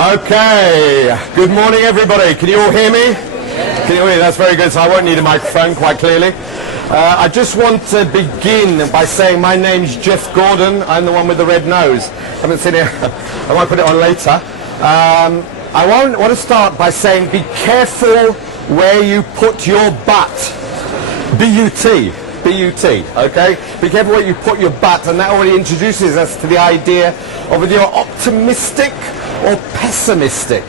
Okay, good morning everybody. Can you all hear me? Can you hear me? That's very good, so I won't need a microphone quite clearly. I just want to begin by saying my name's Jeff Gordon. I'm the one with the red nose. I haven't seen it. I might put it on later. I want to start by saying be careful where you put your butt. B-U-T. B-U-T, okay? Be careful where you put your butt, and that already introduces us to the idea of whether you're optimistic or pessimistic.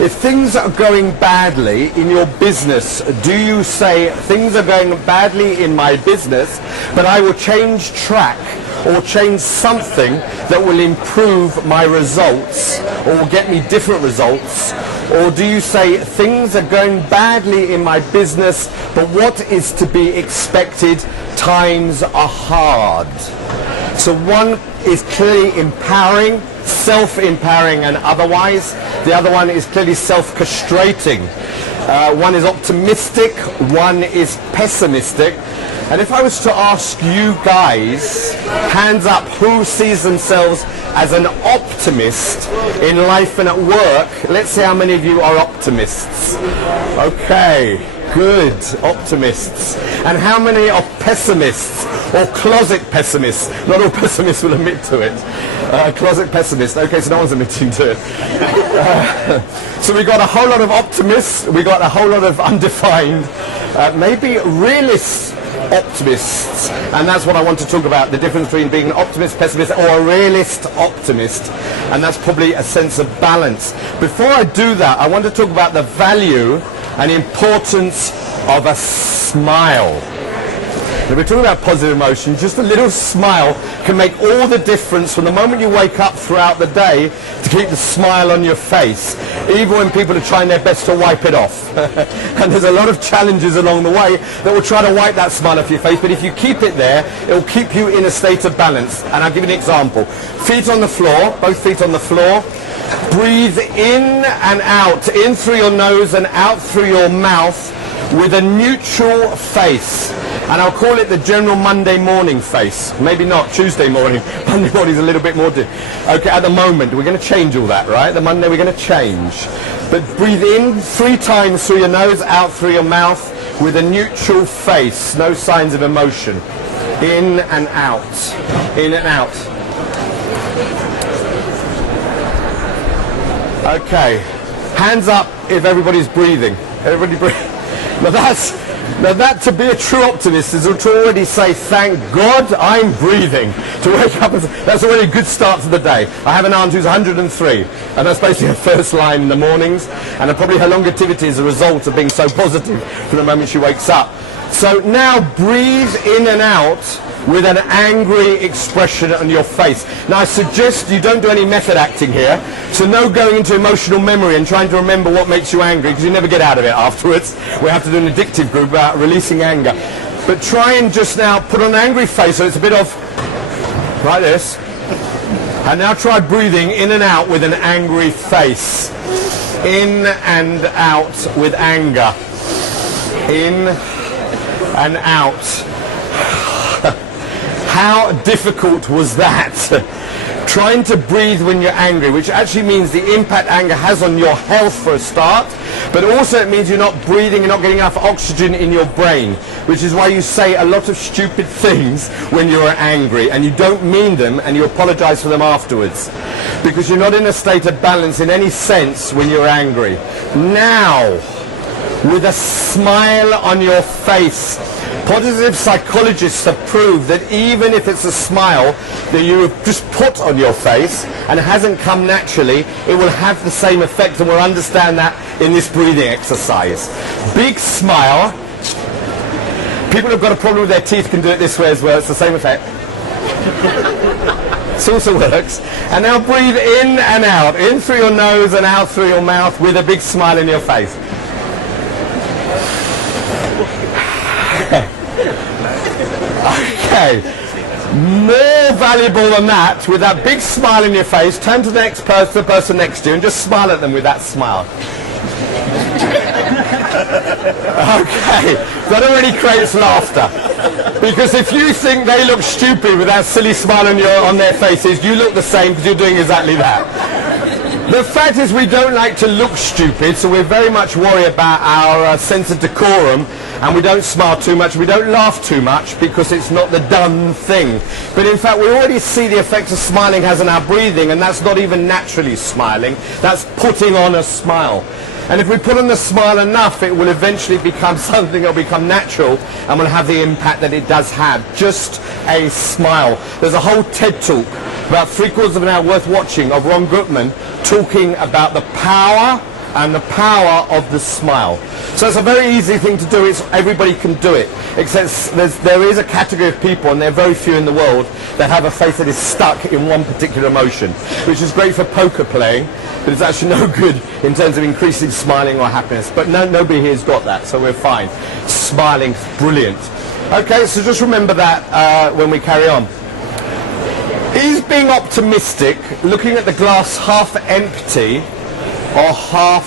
If things are going badly in your business, do you say, things are going badly in my business, but I will change track or change something that will improve my results or get me different results? Or do you say, things are going badly in my business, but what is to be expected, times are hard? So one is clearly empowering, self-empowering and otherwise. The other one is clearly self-castrating. One is optimistic, one is pessimistic. And if I was to ask you guys, hands up, who sees themselves as an optimist in life and at work, let's see how many of you are optimists. Okay, good, optimists. And how many are pessimists or closet pessimists? Not all pessimists will admit to it. Closet pessimist. Okay, so no one's admitting to it. So we got a whole lot of optimists, we got a whole lot of undefined, maybe realist optimists, and that's what I want to talk about, the difference between being an optimist, pessimist, or a realist optimist, and that's probably a sense of balance. Before I do that, I want to talk about the value and importance of a smile. Now, we're talking about positive emotion. Just a little smile can make all the difference from the moment you wake up throughout the day to keep the smile on your face, even when people are trying their best to wipe it off. And there's a lot of challenges along the way that will try to wipe that smile off your face, but if you keep it there, it will keep you in a state of balance. And I'll give you an example. Feet on the floor, both feet on the floor. Breathe in and out, in through your nose and out through your mouth with a neutral face. And I'll call it the general Monday morning face. Maybe not Tuesday morning. Monday morning is a little bit more okay, at the moment, we're going to change all that, right? The Monday we're going to change. But breathe in 3 times through your nose, out through your mouth with a neutral face. No signs of emotion. In and out. In and out. Okay. Hands up if everybody's breathing. Everybody breathe. Now that to be a true optimist is to already say, thank God I'm breathing. To wake up, that's already a good start to the day. I have an aunt who's 103, and that's basically her first line in the mornings, and probably her longevity is a result of being so positive from the moment she wakes up. So now breathe in and out with an angry expression on your face. Now I suggest you don't do any method acting here, so no going into emotional memory and trying to remember what makes you angry, because you never get out of it afterwards. We have to do an addictive group about releasing anger. But try and just now put on an angry face, so it's a bit of, like this. And now try breathing in and out with an angry face. In and out with anger. In and out. How difficult was that? Trying to breathe when you're angry, which actually means the impact anger has on your health for a start, but also it means you're not breathing, you're not getting enough oxygen in your brain, which is why you say a lot of stupid things when you're angry, and you don't mean them, and you apologize for them afterwards, because you're not in a state of balance in any sense when you're angry. Now, with a smile on your face, positive psychologists have proved that even if it's a smile that you have just put on your face and hasn't come naturally, it will have the same effect, and we'll understand that in this breathing exercise. Big smile. People who've got a problem with their teeth can do it this way as well. It's the same effect. It also works. And now breathe in and out. In through your nose and out through your mouth with a big smile in your face. Okay, more valuable than that, with that big smile in your face, turn to the next person, the person next to you, and just smile at them with that smile. Okay, that already creates laughter. Because if you think they look stupid with that silly smile on their faces, you look the same because you're doing exactly that. The fact is we don't like to look stupid, so we're very much worried about our sense of decorum, and we don't smile too much, we don't laugh too much because it's not the done thing. But in fact we already see the effect of smiling has on our breathing, and that's not even naturally smiling, that's putting on a smile. And if we put on the smile enough, it will eventually become something that will become natural and will have the impact that it does have. Just a smile. There's a whole TED talk, about 3/4 of an hour worth watching, of Ron Gutman talking about the power and the power of the smile. So it's a very easy thing to do. Everybody can do it, except there is a category of people, and they're very few in the world, that have a face that is stuck in one particular emotion, which is great for poker playing, but it's actually no good in terms of increasing smiling or happiness. But nobody here's got that, so we're fine. Smiling's brilliant. Okay, so just remember that when we carry on. Is being optimistic looking at the glass half empty or half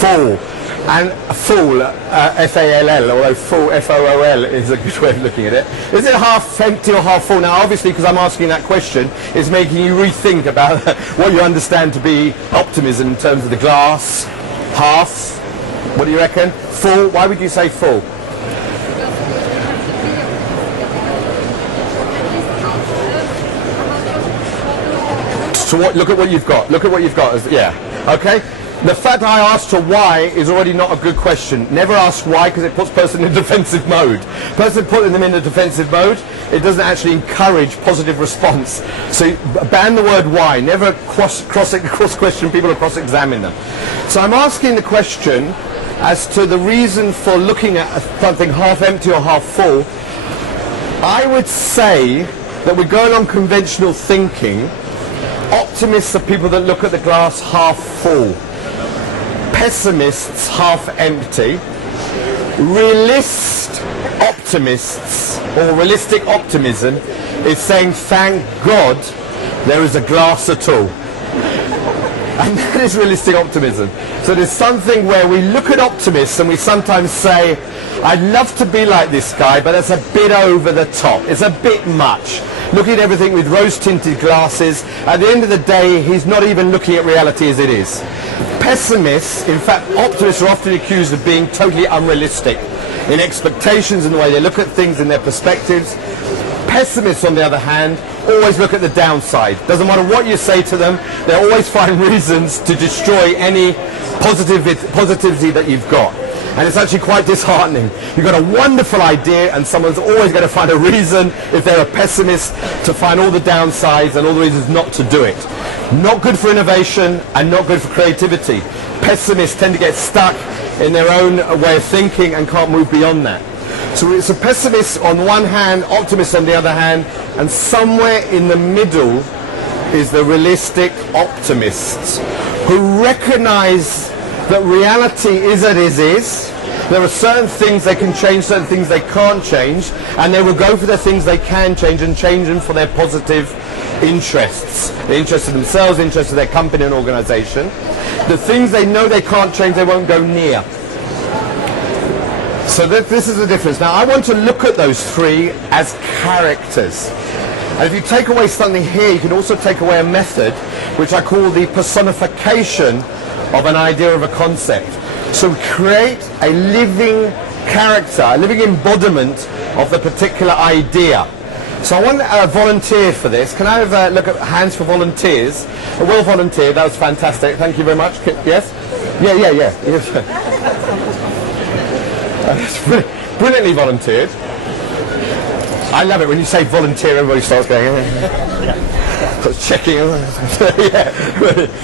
full? And full, F-A-L-L, although full, F-O-O-L, is a good way of looking at it. Is it half empty or half full? Now, obviously, because I'm asking that question, it's making you rethink about what you understand to be optimism in terms of the glass, half, what do you reckon? Full, why would you say full? So look at what you've got. Look at what you've got. Yeah. Okay. The fact I asked her why is already not a good question. Never ask why, because it puts person in defensive mode. Person putting them in a defensive mode, it doesn't actually encourage positive response. So ban the word why. Never cross-question people or cross-examine them. So I'm asking the question as to the reason for looking at something half empty or half full. I would say that we're going on conventional thinking. Optimists are people that look at the glass half full. Pessimists half empty. Realist optimists, or realistic optimism, is saying thank God there is a glass at all. And that is realistic optimism. So there's something where we look at optimists and we sometimes say, I'd love to be like this guy, but that's a bit over the top. It's a bit much. Looking at everything with rose-tinted glasses. At the end of the day, he's not even looking at reality as it is. Pessimists, in fact, optimists are often accused of being totally unrealistic in expectations and the way they look at things and their perspectives. Pessimists, on the other hand, always look at the downside. Doesn't matter what you say to them, they always find reasons to destroy any positivity that you've got. And it's actually quite disheartening. You've got a wonderful idea and someone's always going to find a reason, if they're a pessimist, to find all the downsides and all the reasons not to do it. Not good for innovation and not good for creativity. Pessimists tend to get stuck in their own way of thinking and can't move beyond that. So it's a pessimist on one hand, optimist on the other hand, and somewhere in the middle is the realistic optimists who recognize that reality is as it is. There are certain things they can change, certain things they can't change, and they will go for the things they can change and change them for their positive interests. The interests of themselves, the interests of their company and organization. The things they know they can't change, they won't go near. So this is the difference. Now I want to look at those three as characters. And if you take away something here, you can also take away a method, which I call the personification of an idea of a concept. So create a living character, a living embodiment of the particular idea. So I want a volunteer for this. Can I have a look at hands for volunteers? A well volunteered, that was fantastic. Thank you very much. Yes? Yeah. Brilliantly volunteered. I love it when you say volunteer, everybody starts going, checking, yeah.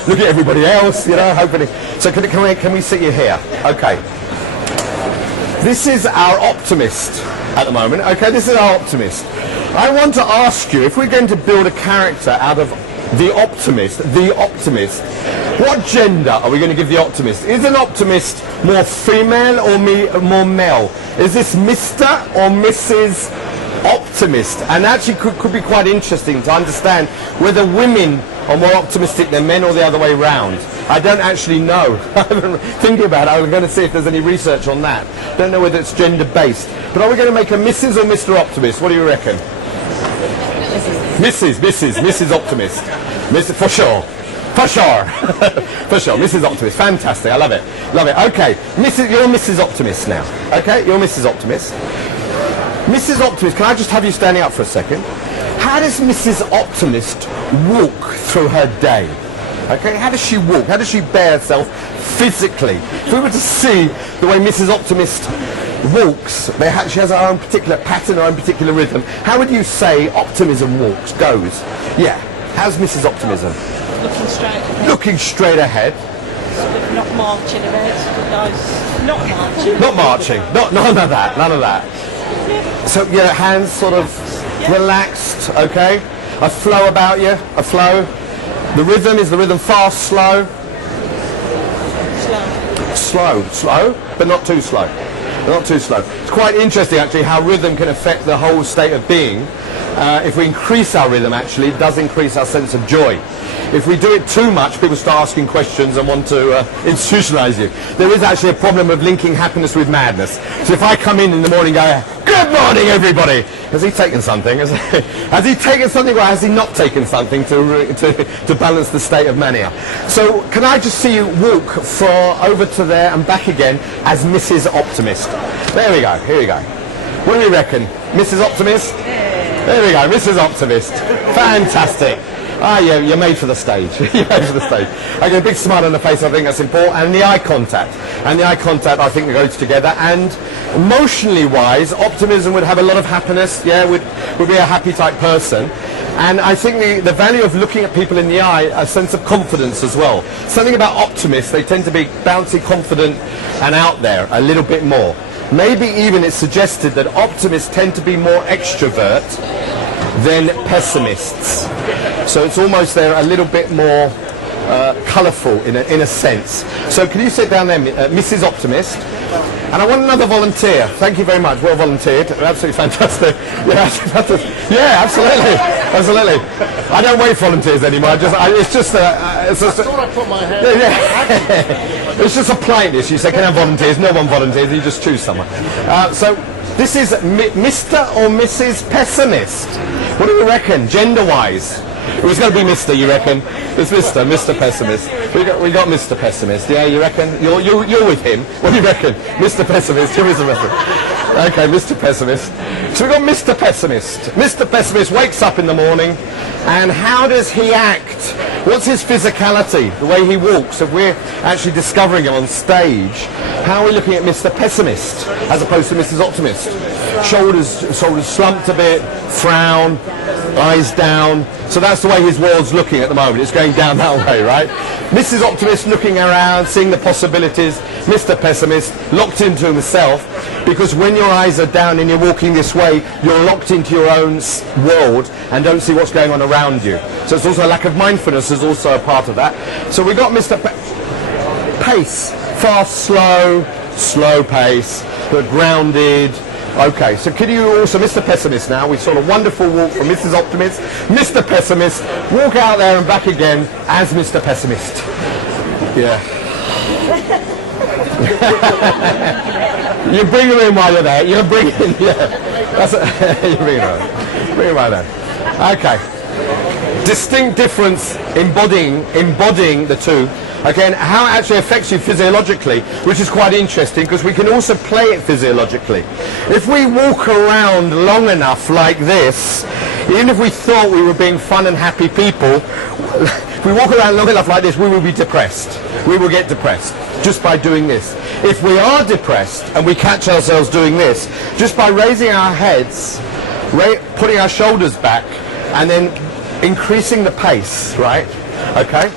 Look at everybody else, you know, hopefully. So can we sit you here? Okay. This is our optimist at the moment. Okay, this is our optimist. I want to ask you, if we're going to build a character out of the optimist, what gender are we going to give the optimist? Is an optimist more female or more male? Is this Mr. or Mrs. Optimist? And actually could be quite interesting to understand whether women are more optimistic than men or the other way round. I don't actually know. Thinking about it, I'm going to see if there's any research on that. Don't know whether it's gender based. But are we going to make a Mrs. or Mr. Optimist? What do you reckon? Mrs. Optimist. Mrs. for sure. For sure. For sure. Mrs. Optimist. Fantastic. I love it. Love it. Okay. You're Mrs. Optimist now. Okay? You're Mrs. Optimist. Mrs. Optimist, can I just have you standing up for a second? How does Mrs. Optimist walk through her day? Okay? How does she walk? How does she bear herself physically? If we were to see the way Mrs. Optimist walks, she has her own particular pattern, her own particular rhythm. How would you say Optimism goes? Yeah. How's Mrs. Optimism? Looking straight ahead. Looking straight ahead. Not marching a bit. Guys, not marching. Not marching. None of that. None of that. So your hands sort of relaxed, okay? A flow about you, a flow. The rhythm, is the rhythm fast, slow? Slow, but not too slow. Not too slow. It's quite interesting actually how rhythm can affect the whole state of being. If we increase our rhythm, actually, it does increase our sense of joy. If we do it too much, people start asking questions and want to institutionalize you. There is actually a problem of linking happiness with madness. So if I come in the morning and go, good morning everybody, has he taken something? Has he taken something or has he not taken something to balance the state of mania? So can I just see you walk over to there and back again as Mrs. Optimist? There we go, here we go. What do you reckon? Mrs. Optimist? There we go, Mrs. Optimist. Fantastic. Ah, yeah, you're made for the stage. You're made for the stage. Okay, a big smile on the face, I think that's important. And the eye contact. And the eye contact, I think, goes together. And emotionally wise, Optimism would have a lot of happiness. Yeah, would be a happy type person. And I think the value of looking at people in the eye, a sense of confidence as well. Something about optimists, they tend to be bouncy, confident, and out there a little bit more. Maybe even it's suggested that optimists tend to be more extrovert than pessimists. So it's almost they're a little bit more colourful in a sense. So can you sit down there, Mrs. Optimist? And I want another volunteer. Thank you very much. Well volunteered. Absolutely fantastic. Yeah, absolutely. Absolutely. I don't wait for volunteers anymore. I thought I put my hand. Yeah. It's just a politeness. You say, can I have volunteers? No one volunteers. You just choose someone. So this is Mr. or Mrs. Pessimist. What do you reckon, gender-wise? It was going to be Mr. You reckon? It's Mr. Pessimist. We got Mr. Pessimist. Yeah, you reckon? You're with him. What do you reckon, Mr. Pessimist? You're Mr. Pessimist. Okay, Mr. Pessimist. So we got Mr. Pessimist. Mr. Pessimist wakes up in the morning, and how does he act? What's his physicality? The way he walks. If we're actually discovering him on stage, how are we looking at Mr. Pessimist as opposed to Mrs. Optimist? Shoulders slumped a bit, frown, eyes down. So that's the way his world's looking at the moment. It's going down that way, right? Mrs. Optimist looking around, seeing the possibilities. Mr. Pessimist locked into himself, because when your eyes are down and you're walking this way, you're locked into your own world and don't see what's going on around you. So it's also a lack of mindfulness is also a part of that. So we got Mr. Pace, fast, slow pace, but grounded. Okay, so could you also, Mr. Pessimist now, we saw a wonderful walk from Mrs. Optimist, Mr. Pessimist, walk out there and back again as Mr. Pessimist. Yeah. You bring them in while you're there, you bring in, yeah. You bring them right there. Okay. Distinct difference embodying the two. Again, how it actually affects you physiologically, which is quite interesting because we can also play it physiologically. If we walk around long enough like this, even if we thought we were being fun and happy people, if we walk around long enough like this, we will be depressed. We will get depressed just by doing this. If we are depressed and we catch ourselves doing this, just by raising our heads, putting our shoulders back, and then increasing the pace, right? Okay?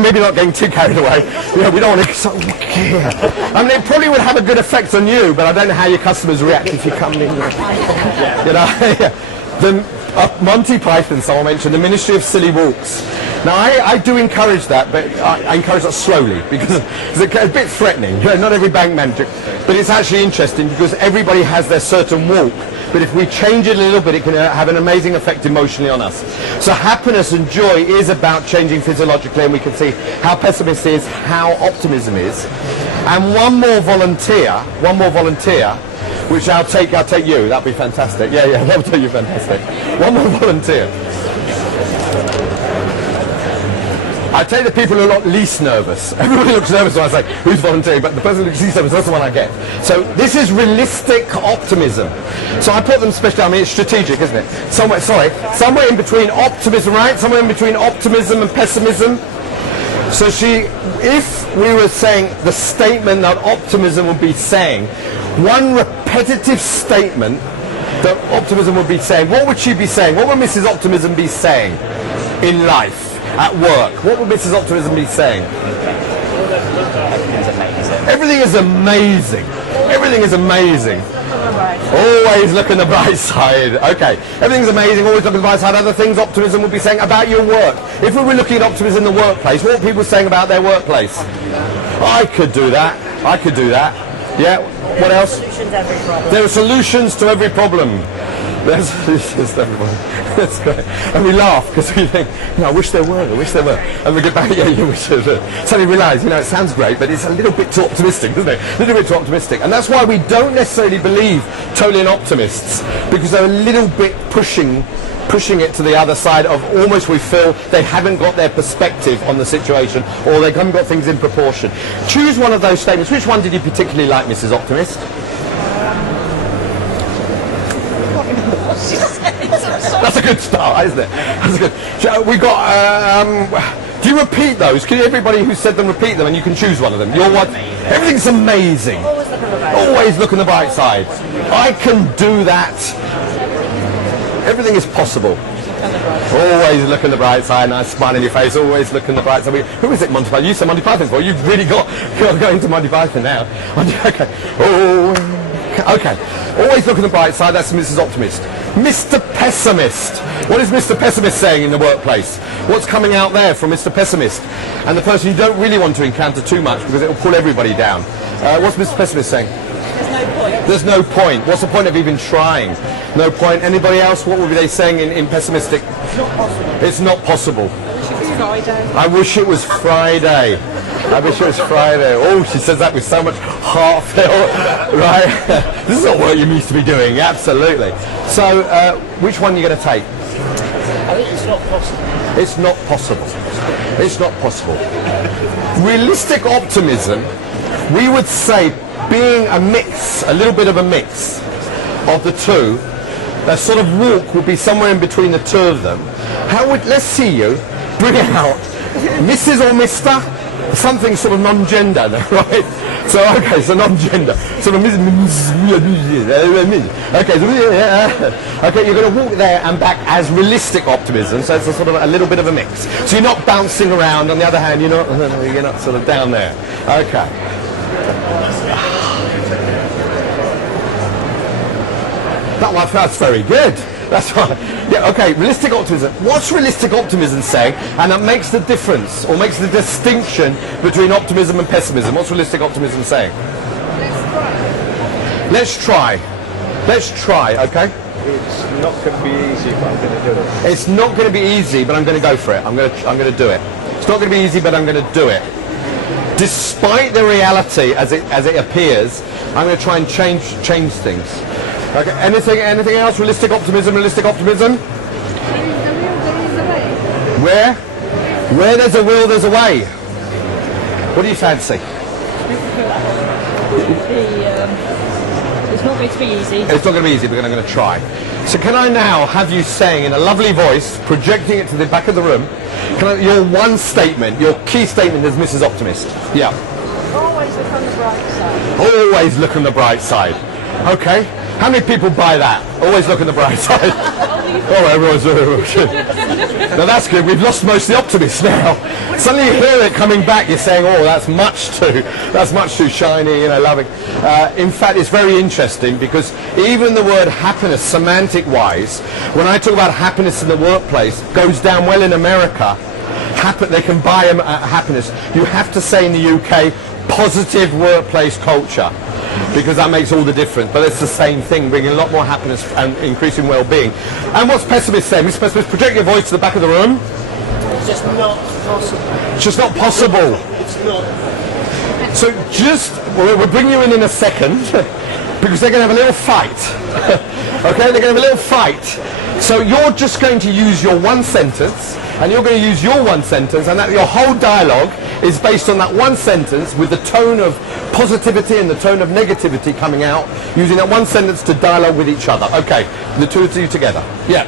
Maybe not getting too carried away. You know, we don't want to... I mean, it probably would have a good effect on you, but I don't know how your customers react if you come in. You know? Monty Python, someone mentioned, the Ministry of Silly Walks. Now, I do encourage that, but I encourage that slowly, because it's a bit threatening. You know, not every bank manager. But it's actually interesting, because everybody has their certain walk. But if we change it a little bit, it can have an amazing effect emotionally on us. So happiness and joy is about changing physiologically, and we can see how pessimist is, how optimism is. And one more volunteer, which I'll take you. That'd be fantastic. Yeah, that'll take you fantastic. One more volunteer. I take the people who are least nervous. Everybody looks nervous when I say, who's volunteering? But the person who looks least nervous, that's the one I get. So this is realistic optimism. So I put them specially, I mean, it's strategic, isn't it? Somewhere in between optimism, right? Somewhere in between optimism and pessimism. So if we were saying the statement that optimism would be saying, one repetitive statement that optimism would be saying, what would she be saying? What would Mrs. Optimism be saying in life? At work, what would Mrs. Optimism be saying? Everything is amazing. Everything is amazing. Always look on the bright side. Okay, everything's amazing. Always look on the bright side. Other things Optimism would be saying about your work. If we were looking at optimism in the workplace, what are people saying about their workplace? I could do that. I could do that. Yeah. What else? There are solutions to every problem. There's solutions to every problem. That's great. And we laugh because we think, I wish there were, I wish there were. And we get back, you wish there were. Suddenly realise, it sounds great, but it's a little bit too optimistic, isn't it? A little bit too optimistic. And that's why we don't necessarily believe totally in optimists, because they're a little bit pushing it to the other side of almost we feel they haven't got their perspective on the situation, or they haven't got things in proportion. Choose one of those statements. Which one did you particularly like, Mrs. Optimist? That's a good start, isn't it? That's good. We got. Do you repeat those? Can everybody who said them repeat them, and you can choose one of them? Your one. Everything's amazing. Always look on the bright side. I can do that. Everything is possible. Always look on the bright side. Nice smile on your face. Always look on the bright side. Who is it, Monty Python? You said Monty Python before. You've really got into Monty Python now. Okay. Oh. Okay, always look at the bright side. That's Mrs. Optimist. Mr. Pessimist. What is Mr. Pessimist saying in the workplace? What's coming out there from Mr. Pessimist? And the person you don't really want to encounter too much because it will pull everybody down. What's Mr. Pessimist saying? There's no point. There's no point. What's the point of even trying? No point. Anybody else? What would be they saying in pessimistic? It's not possible. It's not possible. I wish it was Friday. I wish it was Friday. I wish it was Friday. Oh, she says that with so much heartfelt, right? This is not what you used to be doing, absolutely. So, which one are you going to take? I think it's not possible. It's not possible. It's not possible. Realistic optimism, we would say, being a mix, a little bit of a mix of the two, that sort of walk would be somewhere in between the two of them. Let's see you bring out Mrs. or Mr. Something sort of non-gender, right? So, okay, so non-gender. Sort of okay, you're going to walk there and back as realistic optimism, so it's a sort of a little bit of a mix. So you're not bouncing around, on the other hand, you're not sort of down there. Okay. That's very good. That's right. Yeah, okay, realistic optimism. What's realistic optimism saying? And that makes the difference, or makes the distinction between optimism and pessimism. What's realistic optimism saying? Let's try. Let's try, okay? It's not going to be easy, but I'm going to do it. It's not going to be easy, but I'm going to go for it. I'm going to do it. It's not going to be easy, but I'm going to do it. Despite the reality as it appears, I'm going to try and change things. Okay. Anything else? Realistic optimism. Realistic optimism. Where there's a will, there's a way. What do you fancy? It's not going to be easy. It's not going to be easy, but I'm going to try. So can I now have you saying in a lovely voice, projecting it to the back of the room, your one statement, your key statement as Mrs. Optimist? Yeah. Always look on the bright side. Always look on the bright side. Okay. How many people buy that? Always look on the bright side. Oh, everyone's... Now that's good. We've lost most of the optimists now. Suddenly you hear it coming back. You're saying, oh, that's much too shiny, loving. In fact, it's very interesting because even the word happiness, semantic-wise, when I talk about happiness in the workplace, goes down well in America. They can buy happiness. You have to say in the UK, positive workplace culture, because that makes all the difference. But it's the same thing, bringing a lot more happiness and increasing well-being. And what's pessimist saying? Mr. Pessimist, project your voice to the back of the room. It's just not possible. It's just not possible. It's not. So we'll bring you in a second, because they're going to have a little fight. Okay, they're going to have a little fight. So you're just going to use your one sentence and you're going to use your one sentence, and that your whole dialogue is based on that one sentence with the tone of positivity and the tone of negativity coming out, using that one sentence to dialogue with each other. Okay, the two of you together. Yeah.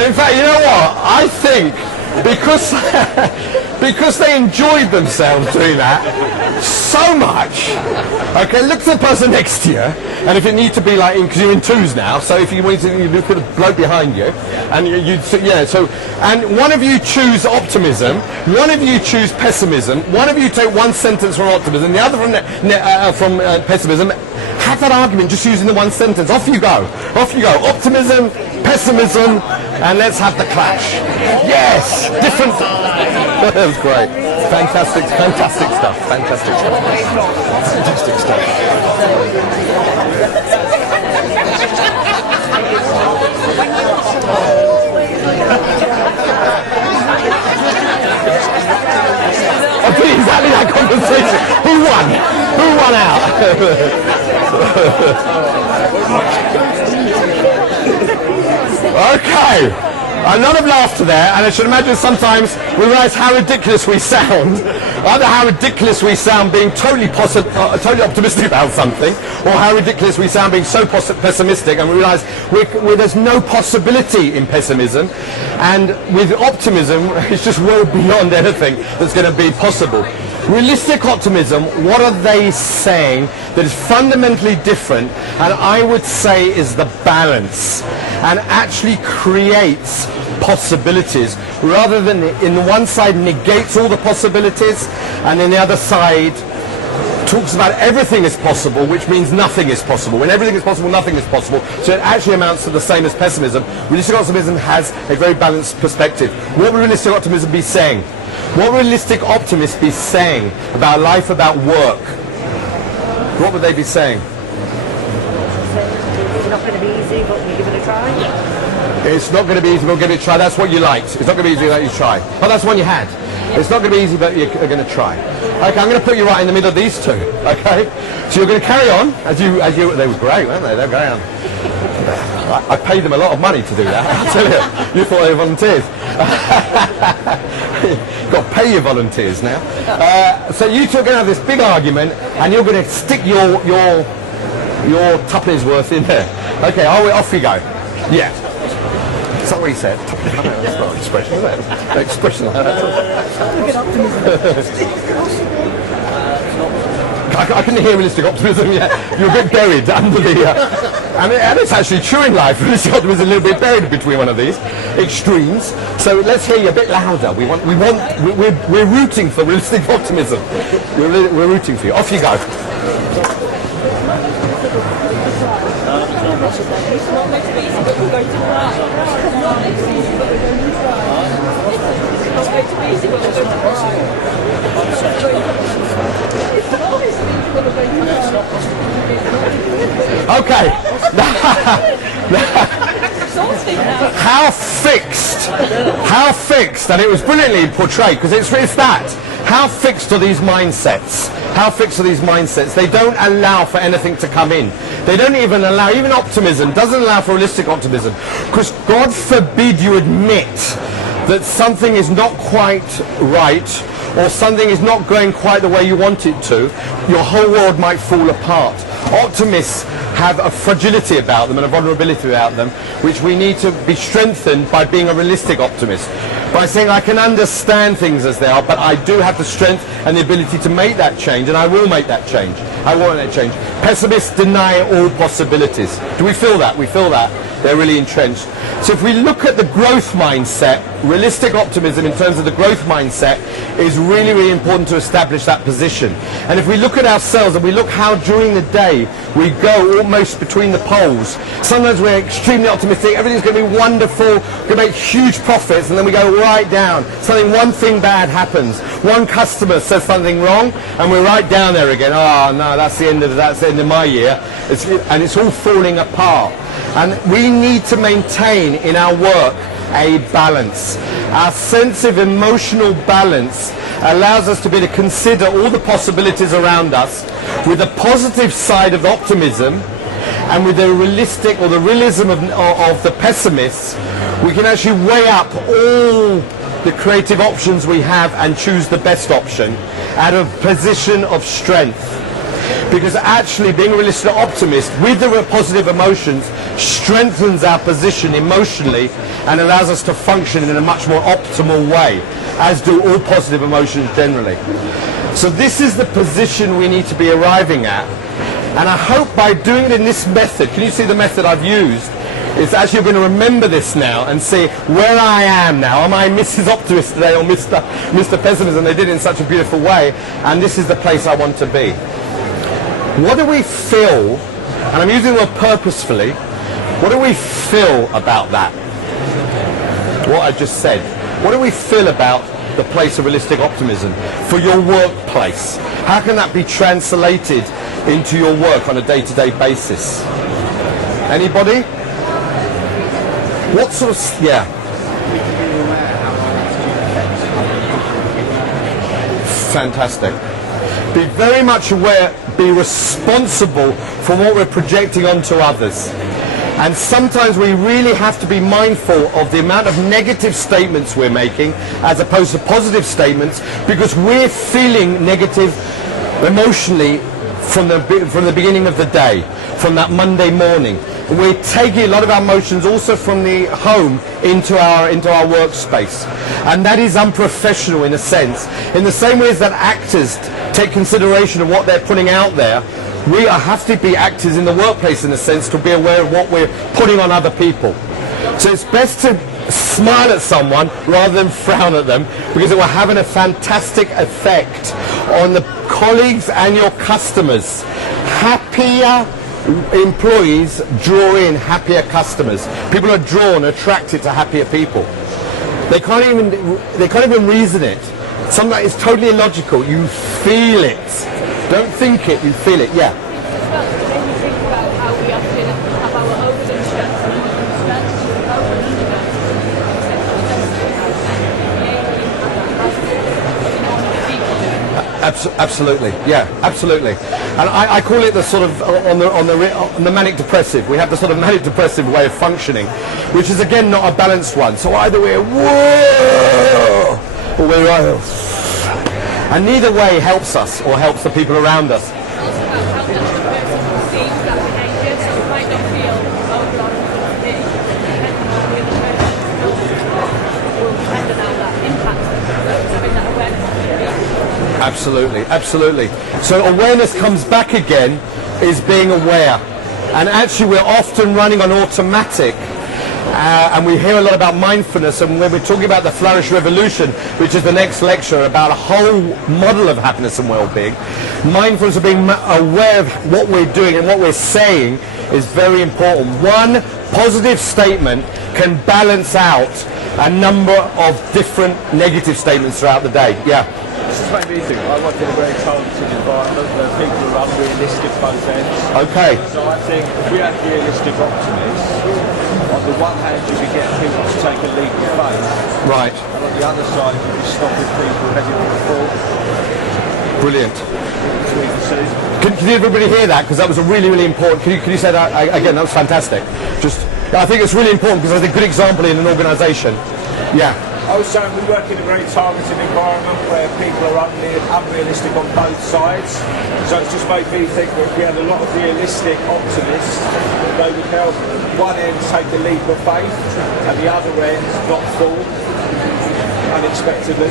In fact, you know what? I think because because they enjoyed themselves doing that so much. Okay, look to the person next to you, and if it needs to be like, because you're in twos now, so if you want to, you look at the bloke behind you, and and one of you choose optimism, one of you choose pessimism, one of you take one sentence from optimism, the other from pessimism. Have that argument just using the one sentence. Off you go. Off you go. Optimism, pessimism, and let's have the clash. Yes! Different. That was great. Fantastic, fantastic stuff. Fantastic stuff. Fantastic stuff. I did exactly that conversation. Who won? Who won out? Okay, a lot of laughter there, and I should imagine sometimes we realise how ridiculous we sound, either how ridiculous we sound being totally optimistic about something, or how ridiculous we sound being so pessimistic, and we realise there's no possibility in pessimism, and with optimism it's just well beyond anything that's going to be possible. Realistic optimism, what are they saying that is fundamentally different, and I would say is the balance, and actually creates possibilities, rather than in the one side negates all the possibilities, and in the other side talks about everything is possible, which means nothing is possible. When everything is possible, nothing is possible. So it actually amounts to the same as pessimism. Realistic optimism has a very balanced perspective. What would realistic optimism be saying? What would realistic optimists be saying about life, about work? What would they be saying? It's not going to be easy, but we give it a try. It's not going to be easy, but we'll give it a try. That's what you liked. It's not going to be easy, but you try. Oh, that's one you had. It's not going to be easy, but you're going to try. Okay, I'm going to put you right in the middle of these two. Okay, so you're going to carry on as you. They were great, weren't they? They were going on. I paid them a lot of money to do that. I tell you, you thought they were volunteers. You've got to pay your volunteers now. So you two are going to have this big argument, and you're going to stick your tuppence worth in there. Okay, off you go. Yeah. Is that what he said? That's not an expression, is it? An expression like that. I couldn't hear realistic optimism yet. You're a bit buried under the... and it's actually true in life. Realistic optimism is a little bit buried between one of these extremes. So let's hear you a bit louder. We're rooting for realistic optimism. We're rooting for you. Off you go. It's not going to be easy, but we're going to try. It's not going to be easy, but we're going to try. It's not going to be easy, but we're going to try. It's not easy, but we're going to try. Okay. How fixed, and it was brilliantly portrayed, because it's that. How fixed are these mindsets? How fixed are these mindsets? They don't allow for anything to come in. They don't even allow, even optimism doesn't allow for realistic optimism. Because God forbid you admit that something is not quite right, or something is not going quite the way you want it to, your whole world might fall apart. Optimists have a fragility about them and a vulnerability about them, which we need to be strengthened by being a realistic optimist. By saying, I can understand things as they are, but I do have the strength and the ability to make that change, and I will make that change. I want that change. Pessimists deny all possibilities. Do we feel that? We feel that. They're really entrenched. So if we look at the growth mindset, realistic optimism in terms of the growth mindset is really, really important to establish that position. And if we look at ourselves and we look how during the day we go almost between the poles, sometimes we're extremely optimistic, everything's going to be wonderful, we're going to make huge profits, and then we go right down. One thing bad happens. One customer says something wrong, and we're right down there again. Oh no, that's the end of my year. And it's all falling apart. And we need to maintain in our work a balance. Our sense of emotional balance allows us to be able to consider all the possibilities around us with the positive side of optimism and with the realistic or the realism of the pessimists. We can actually weigh up all the creative options we have and choose the best option out of a position of strength. Because actually being a realistic optimist with the positive emotions strengthens our position emotionally and allows us to function in a much more optimal way, as do all positive emotions generally. So this is the position we need to be arriving at. And I hope by doing it in this method, can you see the method I've used? It's actually going to remember this now and see where I am now. Am I Mrs. Optimist today or Mr. Pessimism? They did it in such a beautiful way. And this is the place I want to be. What do we feel, and I'm using the word purposefully, what do we feel about that? What I just said. What do we feel about the place of realistic optimism for your workplace? How can that be translated into your work on a day-to-day basis? Anybody? What sort of, yeah. Fantastic. Be very much aware, be responsible for what we're projecting onto others. And sometimes we really have to be mindful of the amount of negative statements we're making as opposed to positive statements, because we're feeling negative emotionally from the beginning of the day, from that Monday morning. We're taking a lot of our emotions also from the home into our workspace. And that is unprofessional in a sense. In the same way as that actors take consideration of what they're putting out there, we have to be actors in the workplace in a sense to be aware of what we're putting on other people. So it's best to smile at someone rather than frown at them, because it will have a fantastic effect on the colleagues and your customers. Happier employees draw in happier customers. People are attracted to happier people. They can't even reason it. Something that is totally illogical. You feel it. Don't think it, you feel it. Yeah. When you think about how we often have our hopes and strengths and strengths and hopes and Absolutely, yeah, absolutely. And I call it the sort of on the manic depressive. We have the sort of manic depressive way of functioning, which is again not a balanced one. So either we're whoa, or we're and neither way helps us or helps the people around us. Absolutely, absolutely. So awareness comes back again, is being aware. And actually we're often running on automatic, and we hear a lot about mindfulness, and when we're talking about the Flourish Revolution, which is the next lecture about a whole model of happiness and well-being, mindfulness of being aware of what we're doing and what we're saying is very important. One positive statement can balance out a number of different negative statements throughout the day. Yeah. This has made me think. I work in a very targeted environment where people are unrealistic both ends. Okay. So I think if we have realistic optimists, on the one hand you can get people to take a leap of faith. Right. And on the other side you can stop people heading on the fall. Brilliant. Between the two. Can everybody hear that? Because that was a really, really important. Can you say that again? That was fantastic. I think it's really important because it's a good example in an organisation. Yeah. I was saying we work in a very targeted environment where people are unrealistic on both sides. So it's just made me think that if we had a lot of realistic optimists, they would help one end take a leap of faith and the other end not fall unexpectedly.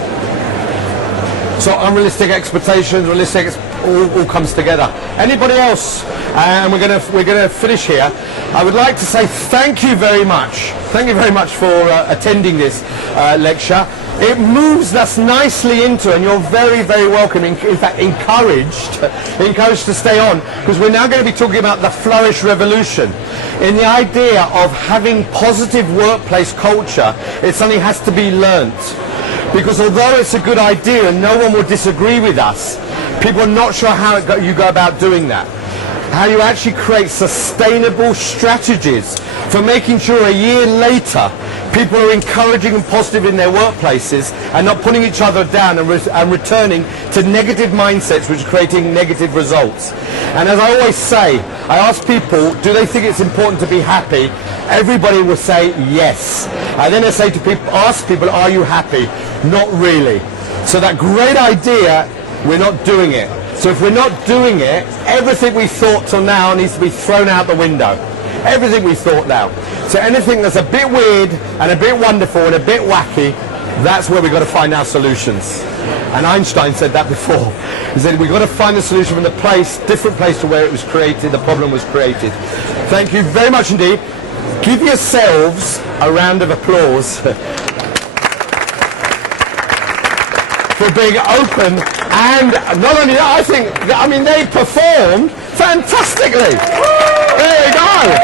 So unrealistic expectations, realistic all comes together. Anybody else? And we're gonna finish here. I would like to say thank you very much. Thank you very much for attending this lecture. It moves us nicely into, and you're very, very welcome, in fact encouraged to stay on, because we're now going to be talking about the Flourish Revolution. In the idea of having positive workplace culture, it's something that has to be learnt. Because although it's a good idea and no one will disagree with us, people are not sure how you go about doing that. How you actually create sustainable strategies for making sure a year later people are encouraging and positive in their workplaces and not putting each other down and returning to negative mindsets which are creating negative results. And as I always say, I ask people, do they think it's important to be happy? Everybody will say yes. I then say to people, ask people, are you happy? Not really. So that great idea, we're not doing it. So if we're not doing it, everything we thought till now needs to be thrown out the window. Everything we thought now. So anything that's a bit weird and a bit wonderful and a bit wacky, that's where we've got to find our solutions. And Einstein said that before. He said we've got to find the solution from the different place to where it was created, the problem was created. Thank you very much indeed. Give yourselves a round of applause for being open, and not only that, I mean they performed fantastically. There you go.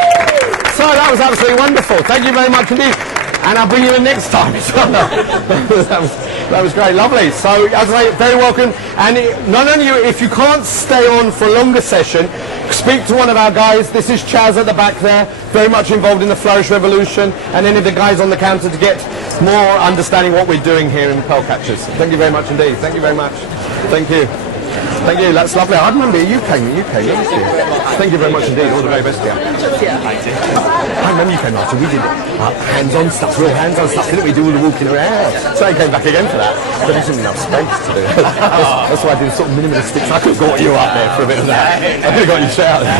So that was absolutely wonderful. Thank you very much indeed. And I'll bring you in next time. that was great, lovely. So as I say, very welcome. And not only if you can't stay on for a longer session, speak to one of our guys. This is Chaz at the back there, very much involved in the Flourish Revolution, and any of the guys on the counter to get more understanding what we're doing here in Pearl Catchers. Thank you very much indeed. Thank you very much. Thank you. Thank you, that's lovely. I remember you came, didn't you? Thank you very much indeed, all the very best to you. I remember you came after, we did hands-on stuff, real hands-on stuff, didn't we? Do all the walking around. So I came back again for that, but there wasn't enough space to do it. That's why I did sort of minimalistic. I could have got you up there for a bit of that. I could have got you straight out there.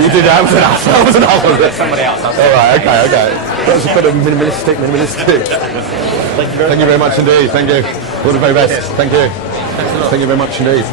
You did that, that was enough. Somebody else. Alright, okay. That was a bit of minimalistic. Thank you very much indeed, thank you. All the very best, thank you. Thank you very much indeed.